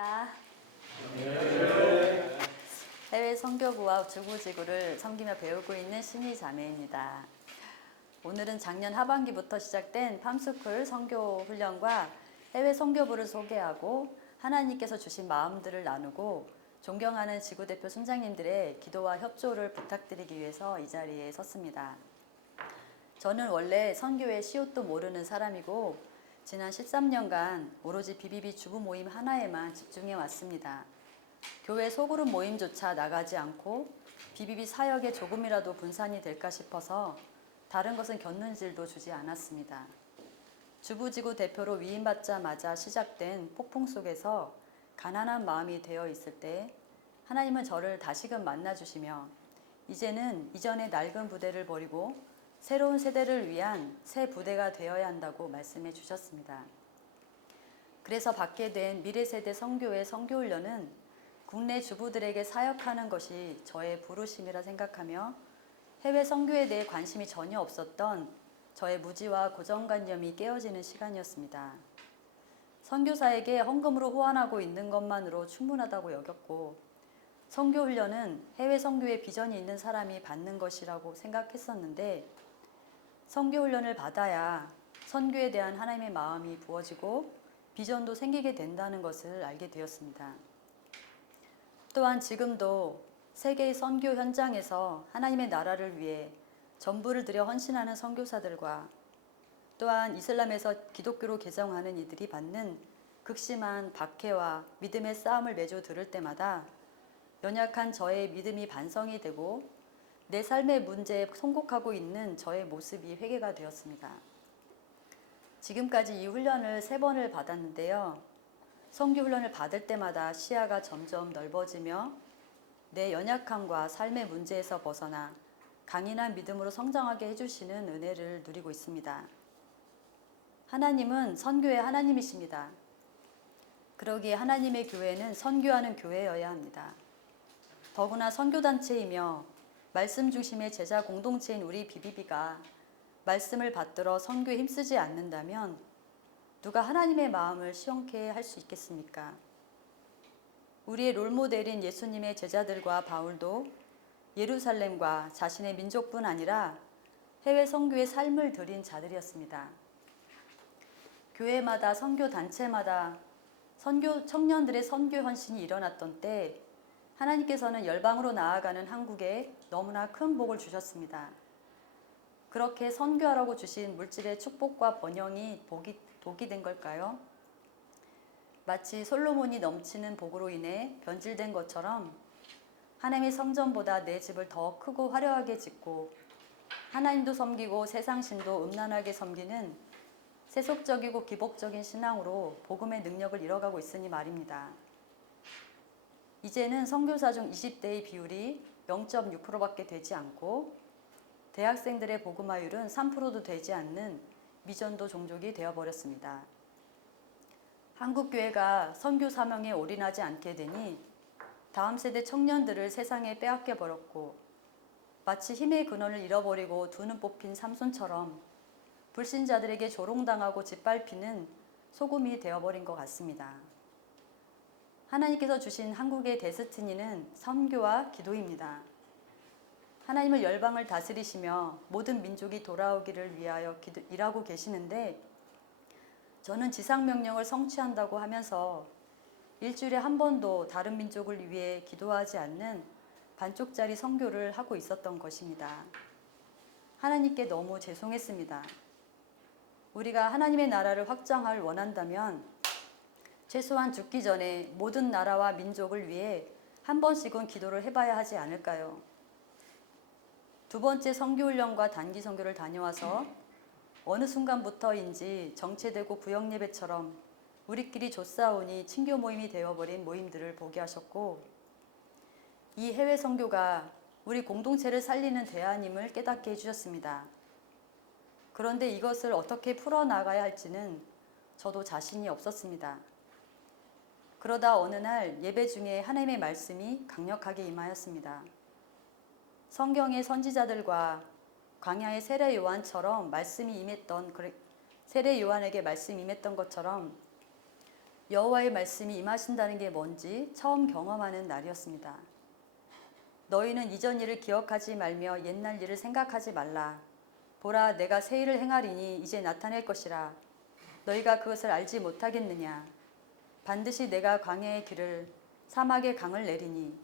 할렐루야. 네. 해외 선교부와 주부지구를 섬기며 배우고 있는 신희 자매입니다. 오늘은 작년 하반기부터 시작된 팜스쿨 선교 훈련과 해외 선교부를 소개하고 하나님께서 주신 마음들을 나누고 존경하는 지구대표 순장님들의 기도와 협조를 부탁드리기 위해서 이 자리에 섰습니다. 저는 원래 선교의 시옷도 모르는 사람이고 지난 13년간 오로지 BBB 주부 모임 하나에만 집중해 왔습니다. 교회 소그룹 모임조차 나가지 않고 BBB 사역에 조금이라도 분산이 될까 싶어서 다른 것은 곁눈질도 주지 않았습니다. 주부지구 대표로 위임받자마자 시작된 폭풍 속에서 가난한 마음이 되어 있을 때 하나님은 저를 다시금 만나주시며 이제는 이전의 낡은 부대를 버리고 새로운 세대를 위한 새 부대가 되어야 한다고 말씀해 주셨습니다. 그래서 받게 된 미래세대 선교의 선교훈련은 국내 주부들에게 사역하는 것이 저의 부르심이라 생각하며 해외 선교에 대해 관심이 전혀 없었던 저의 무지와 고정관념이 깨어지는 시간이었습니다. 선교사에게 헌금으로 후원하고 있는 것만으로 충분하다고 여겼고 선교훈련은 해외 선교에 비전이 있는 사람이 받는 것이라고 생각했었는데 선교훈련을 받아야 선교에 대한 하나님의 마음이 부어지고 비전도 생기게 된다는 것을 알게 되었습니다. 또한 지금도 세계의 선교 현장에서 하나님의 나라를 위해 전부를 들여 헌신하는 선교사들과 또한 이슬람에서 기독교로 개정하는 이들이 받는 극심한 박해와 믿음의 싸움을 매주 들을 때마다 연약한 저의 믿음이 반성이 되고 내 삶의 문제에 통곡하고 있는 저의 모습이 회개가 되었습니다. 지금까지 이 훈련을 3번을 받았는데요. 선교 훈련을 받을 때마다 시야가 점점 넓어지며 내 연약함과 삶의 문제에서 벗어나 강인한 믿음으로 성장하게 해주시는 은혜를 누리고 있습니다. 하나님은 선교의 하나님이십니다. 그러기에 하나님의 교회는 선교하는 교회여야 합니다. 더구나 선교단체이며 말씀 중심의 제자 공동체인 우리 BBB가 말씀을 받들어 선교에 힘쓰지 않는다면 누가 하나님의 마음을 시원케 할 수 있겠습니까? 우리의 롤모델인 예수님의 제자들과 바울도 예루살렘과 자신의 민족뿐 아니라 해외 선교의 삶을 들인 자들이었습니다. 교회마다 선교 단체마다 선교 청년들의 선교 헌신이 일어났던 때 하나님께서는 열방으로 나아가는 한국에 너무나 큰 복을 주셨습니다. 그렇게 선교하라고 주신 물질의 축복과 번영이 독이 된 걸까요? 마치 솔로몬이 넘치는 복으로 인해 변질된 것처럼 하나님의 성전보다 내 집을 더 크고 화려하게 짓고 하나님도 섬기고 세상신도 음란하게 섬기는 세속적이고 기복적인 신앙으로 복음의 능력을 잃어가고 있으니 말입니다. 이제는 선교사 중 20대의 비율이 0.6%밖에 되지 않고 대학생들의 복음화율은 3%도 되지 않는 미전도 종족이 되어버렸습니다. 한국교회가 선교 사명에 올인하지 않게 되니 다음 세대 청년들을 세상에 빼앗겨 버렸고 마치 힘의 근원을 잃어버리고 두 눈 뽑힌 삼손처럼 불신자들에게 조롱당하고 짓밟히는 소금이 되어버린 것 같습니다. 하나님께서 주신 한국의 데스티니는 선교와 기도입니다. 하나님을 열방을 다스리시며 모든 민족이 돌아오기를 위하여 일하고 계시는데 저는 지상명령을 성취한다고 하면서 일주일에 한 번도 다른 민족을 위해 기도하지 않는 반쪽짜리 선교를 하고 있었던 것입니다. 하나님께 너무 죄송했습니다. 우리가 하나님의 나라를 확장할 원한다면 최소한 죽기 전에 모든 나라와 민족을 위해 한 번씩은 기도를 해봐야 하지 않을까요? 2번째 선교훈련과 단기 선교를 다녀와서 어느 순간부터인지 정체되고 구역예배처럼 우리끼리 조싸우니 친교 모임이 되어버린 모임들을 보게 하셨고 이 해외 선교가 우리 공동체를 살리는 대안임을 깨닫게 해주셨습니다. 그런데 이것을 어떻게 풀어나가야 할지는 저도 자신이 없었습니다. 그러다 어느 날 예배 중에 하나님의 말씀이 강력하게 임하였습니다. 성경의 선지자들과 광야의 세례 요한처럼 세례 요한에게 말씀이 임했던 것처럼 여호와의 말씀이 임하신다는 게 뭔지 처음 경험하는 날이었습니다. 너희는 이전 일을 기억하지 말며 옛날 일을 생각하지 말라. 보라, 내가 새 일을 행하리니 이제 나타낼 것이라. 너희가 그것을 알지 못하겠느냐. 반드시 내가 광야의 길을 사막의 강을 내리니.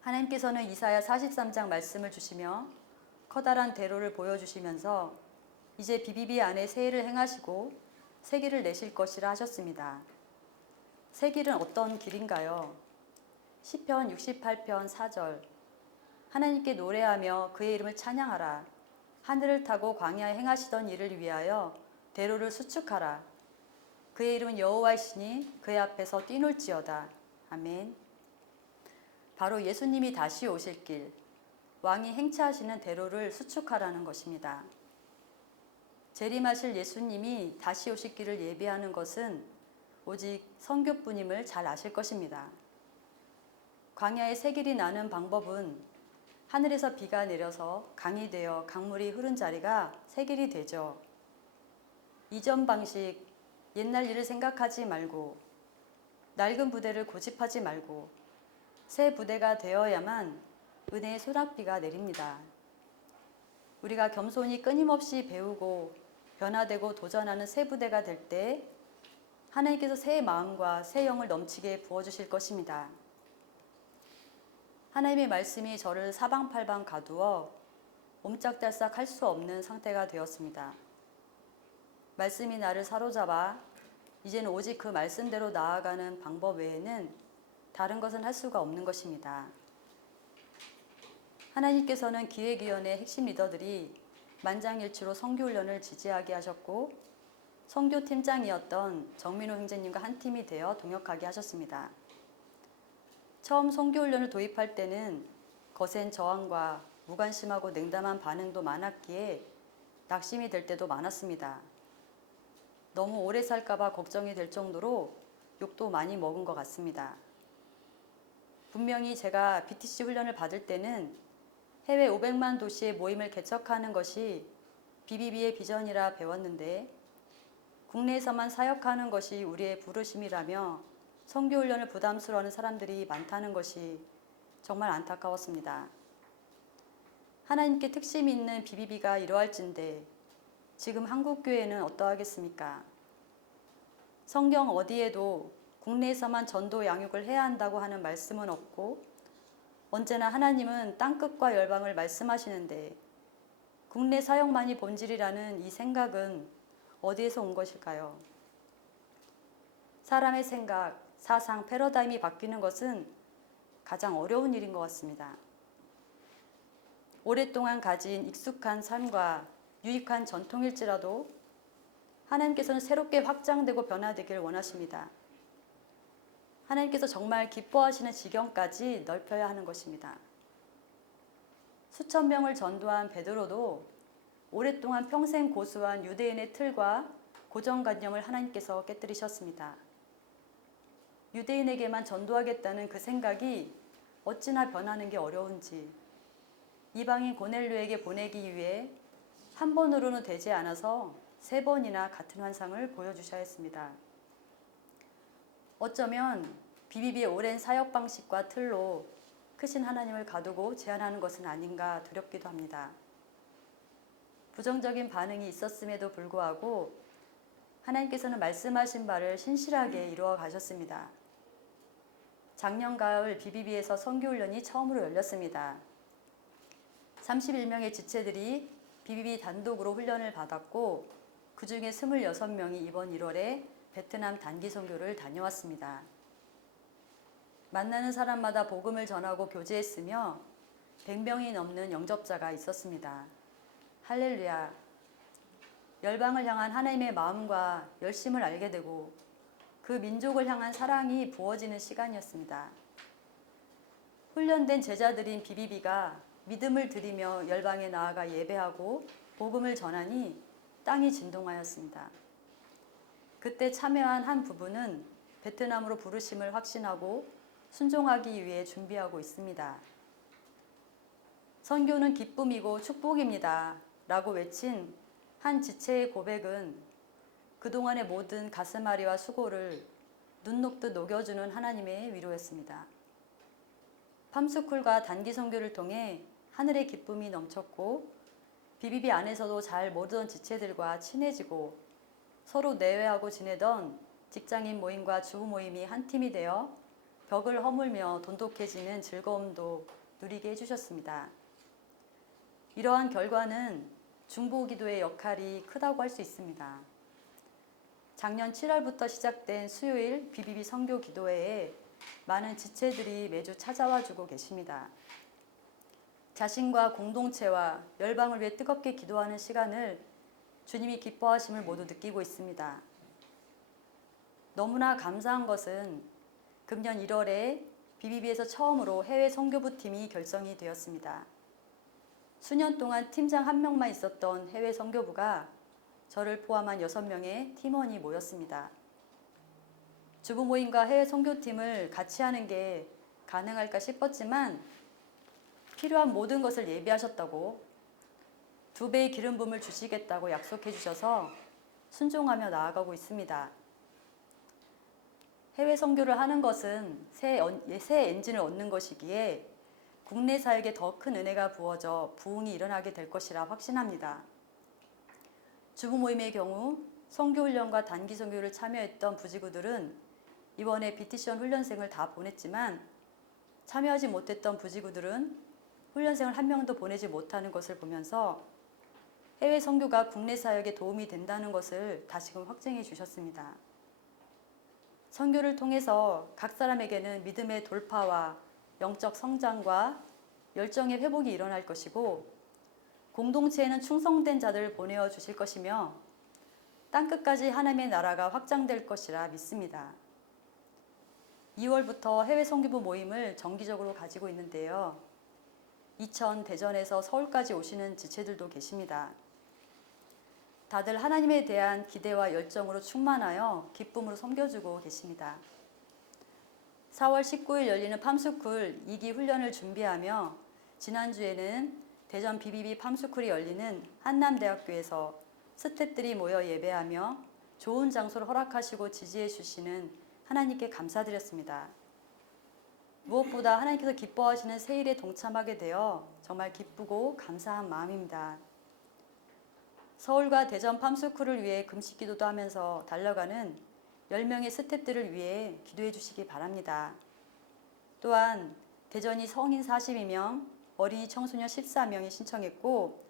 하나님께서는 이사야 43장 말씀을 주시며 커다란 대로를 보여주시면서 이제 비비비 안에 새 일을 행하시고 새 길을 내실 것이라 하셨습니다. 새 길은 어떤 길인가요? 시편 68편 4절. 하나님께 노래하며 그의 이름을 찬양하라. 하늘을 타고 광야에 행하시던 일을 위하여 대로를 수축하라. 그의 이름은 여호와이시니 그의 앞에서 뛰놀지어다. 아멘. 바로 예수님이 다시 오실 길, 왕이 행차하시는 대로를 수축하라는 것입니다. 재림하실 예수님이 다시 오실 길을 예비하는 것은 오직 선교뿐임을 잘 아실 것입니다. 광야에 새 길이 나는 방법은 하늘에서 비가 내려서 강이 되어 강물이 흐른 자리가 새 길이 되죠. 이전 방식, 옛날 일을 생각하지 말고 낡은 부대를 고집하지 말고 새 부대가 되어야만 은혜의 소낙비가 내립니다. 우리가 겸손히 끊임없이 배우고 변화되고 도전하는 새 부대가 될 때 하나님께서 새 마음과 새 영을 넘치게 부어주실 것입니다. 하나님의 말씀이 저를 사방팔방 가두어 옴짝달싹 할 수 없는 상태가 되었습니다. 말씀이 나를 사로잡아 이제는 오직 그 말씀대로 나아가는 방법 외에는 다른 것은 할 수가 없는 것입니다. 하나님께서는 기획위원회 핵심 리더들이 만장일치로 선교훈련을 지지하게 하셨고 선교팀장이었던 정민호 형제님과 한 팀이 되어 동역하게 하셨습니다. 처음 선교훈련을 도입할 때는 거센 저항과 무관심하고 냉담한 반응도 많았기에 낙심이 될 때도 많았습니다. 너무 오래 살까봐 걱정이 될 정도로 욕도 많이 먹은 것 같습니다. 분명히 제가 BTC 훈련을 받을 때는 해외 500만 도시의 모임을 개척하는 것이 BBB의 비전이라 배웠는데 국내에서만 사역하는 것이 우리의 부르심이라며 선교훈련을 부담스러워하는 사람들이 많다는 것이 정말 안타까웠습니다. 하나님께 특심이 있는 BBB가 이러할진데 지금 한국교회는 어떠하겠습니까? 성경 어디에도 국내에서만 전도 양육을 해야 한다고 하는 말씀은 없고 언제나 하나님은 땅끝과 열방을 말씀하시는데 국내 사역만이 본질이라는 이 생각은 어디에서 온 것일까요? 사람의 생각, 사상, 패러다임이 바뀌는 것은 가장 어려운 일인 것 같습니다. 오랫동안 가진 익숙한 삶과 유익한 전통일지라도 하나님께서는 새롭게 확장되고 변화되기를 원하십니다. 하나님께서 정말 기뻐하시는 지경까지 넓혀야 하는 것입니다. 수천 명을 전도한 베드로도 오랫동안 평생 고수한 유대인의 틀과 고정관념을 하나님께서 깨뜨리셨습니다. 유대인에게만 전도하겠다는 그 생각이 어찌나 변하는 게 어려운지 이방인 고넬료에게 보내기 위해 한 번으로는 되지 않아서 3번이나 같은 환상을 보여주셔야 했습니다. 어쩌면 BBB의 오랜 사역 방식과 틀로 크신 하나님을 가두고 제한하는 것은 아닌가 두렵기도 합니다. 부정적인 반응이 있었음에도 불구하고 하나님께서는 말씀하신 바를 신실하게 이루어 가셨습니다. 작년 가을 BBB에서 선교훈련이 처음으로 열렸습니다. 31명의 지체들이 BBB 단독으로 훈련을 받았고 그 중에 26명이 이번 1월에 베트남 단기 선교를 다녀왔습니다. 만나는 사람마다 복음을 전하고 교제했으며 100명이 넘는 영접자가 있었습니다. 할렐루야. 열방을 향한 하나님의 마음과 열심을 알게 되고 그 민족을 향한 사랑이 부어지는 시간이었습니다. 훈련된 제자들인 BBB가 믿음을 드리며 열방에 나아가 예배하고 복음을 전하니 땅이 진동하였습니다. 그때 참여한 한 부부는 베트남으로 부르심을 확신하고 순종하기 위해 준비하고 있습니다. 선교는 기쁨이고 축복입니다. 라고 외친 한 지체의 고백은 그동안의 모든 가슴앓이와 수고를 눈 녹듯 녹여주는 하나님의 위로였습니다. 팜스쿨과 단기 선교를 통해 하늘의 기쁨이 넘쳤고 BBB 안에서도 잘 모르던 지체들과 친해지고 서로 내외하고 지내던 직장인 모임과 주부 모임이 한 팀이 되어 벽을 허물며 돈독해지는 즐거움도 누리게 해주셨습니다. 이러한 결과는 중보기도의 역할이 크다고 할 수 있습니다. 작년 7월부터 시작된 수요일 BBB 선교 기도회에 많은 지체들이 매주 찾아와 주고 계십니다. 자신과 공동체와 열방을 위해 뜨겁게 기도하는 시간을 주님이 기뻐하심을 모두 느끼고 있습니다. 너무나 감사한 것은 금년 1월에 BBB에서 처음으로 해외 선교부 팀이 결성이 되었습니다. 수년 동안 팀장 한 명만 있었던 해외 선교부가 저를 포함한 6명의 팀원이 모였습니다. 주부 모임과 해외 선교팀을 같이 하는 게 가능할까 싶었지만 필요한 모든 것을 예비하셨다고 2배의 기름 부음을 주시겠다고 약속해 주셔서 순종하며 나아가고 있습니다. 해외 선교를 하는 것은 새 엔진을 얻는 것이기에 국내 사역에 더 큰 은혜가 부어져 부흥이 일어나게 될 것이라 확신합니다. 주부 모임의 경우 선교 훈련과 단기 선교를 참여했던 부지구들은 이번에 BTC원 훈련생을 다 보냈지만 참여하지 못했던 부지구들은 훈련생을 한 명도 보내지 못하는 것을 보면서 해외 선교가 국내 사역에 도움이 된다는 것을 다시금 확증해 주셨습니다. 선교를 통해서 각 사람에게는 믿음의 돌파와 영적 성장과 열정의 회복이 일어날 것이고 공동체에는 충성된 자들을 보내어 주실 것이며 땅끝까지 하나님의 나라가 확장될 것이라 믿습니다. 2월부터 해외 선교부 모임을 정기적으로 가지고 있는데요. 이천, 대전에서 서울까지 오시는 지체들도 계십니다. 다들 하나님에 대한 기대와 열정으로 충만하여 기쁨으로 섬겨주고 계십니다. 4월 19일 열리는 팜스쿨 2기 훈련을 준비하며 지난주에는 대전 BBB 팜스쿨이 열리는 한남대학교에서 스태프들이 모여 예배하며 좋은 장소를 허락하시고 지지해 주시는 하나님께 감사드렸습니다. 무엇보다 하나님께서 기뻐하시는 세일에 동참하게 되어 정말 기쁘고 감사한 마음입니다. 서울과 대전 팜스쿨을 위해 금식 기도도 하면서 달려가는 10명의 스태프들을 위해 기도해 주시기 바랍니다. 또한 대전이 성인 42명, 어린이 청소년 14명이 신청했고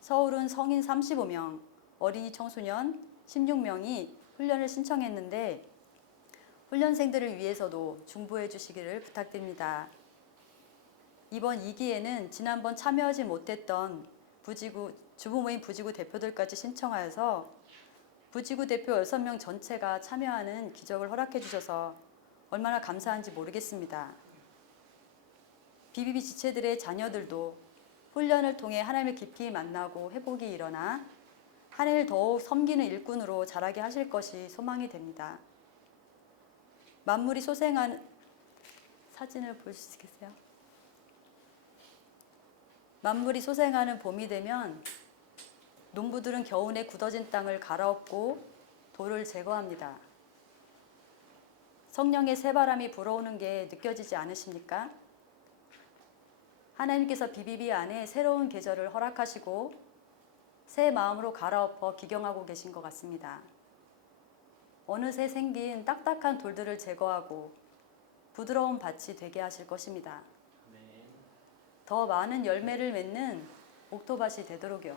서울은 성인 35명, 어린이 청소년 16명이 훈련을 신청했는데 훈련생들을 위해서도 중보해 주시기를 부탁드립니다. 이번 2기에는 지난번 참여하지 못했던 주부 모임 부지구 대표들까지 신청하여서 부지구 대표 6명 전체가 참여하는 기적을 허락해 주셔서 얼마나 감사한지 모르겠습니다. BBB 지체들의 자녀들도 훈련을 통해 하나님을 깊이 만나고 회복이 일어나 하나님을 더욱 섬기는 일꾼으로 자라게 하실 것이 소망이 됩니다. 만물이 소생하는 사진을 볼 수 있겠어요? 만물이 소생하는 봄이 되면 농부들은 겨우내 굳어진 땅을 갈아엎고 돌을 제거합니다. 성령의 새바람이 불어오는 게 느껴지지 않으십니까? 하나님께서 BBB 안에 새로운 계절을 허락하시고 새 마음으로 갈아엎어 기경하고 계신 것 같습니다. 어느새 생긴 딱딱한 돌들을 제거하고 부드러운 밭이 되게 하실 것입니다. 더 많은 열매를 맺는 옥토밭이 되도록요.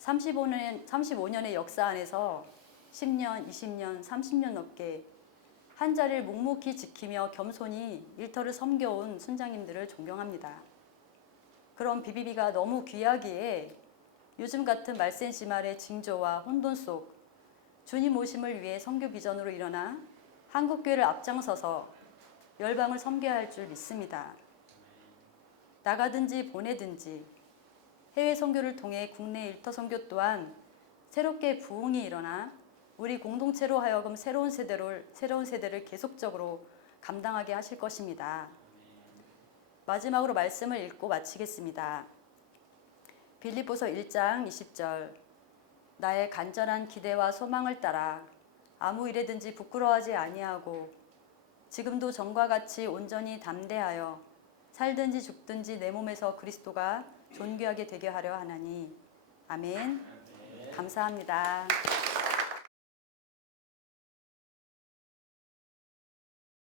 35년의 역사 안에서 10년, 20년, 30년 넘게 한 자리를 묵묵히 지키며 겸손히 일터를 섬겨온 순장님들을 존경합니다. 그런 BBB가 너무 귀하기에 요즘 같은 말센시말의 징조와 혼돈 속 주님 오심을 위해 선교 비전으로 일어나 한국교회를 앞장서서 열방을 섬겨야 할 줄 믿습니다. 나가든지 보내든지 해외 선교를 통해 국내 일터 선교 또한 새롭게 부흥이 일어나 우리 공동체로 하여금 새로운 세대를 계속적으로 감당하게 하실 것입니다. 마지막으로 말씀을 읽고 마치겠습니다. 빌립보서 1장 20절 나의 간절한 기대와 소망을 따라 아무 일에든지 부끄러워하지 아니하고 지금도 전과 같이 온전히 담대하여 살든지 죽든지 내 몸에서 그리스도가 존귀하게 되게 하려 하나니. 아멘. 감사합니다.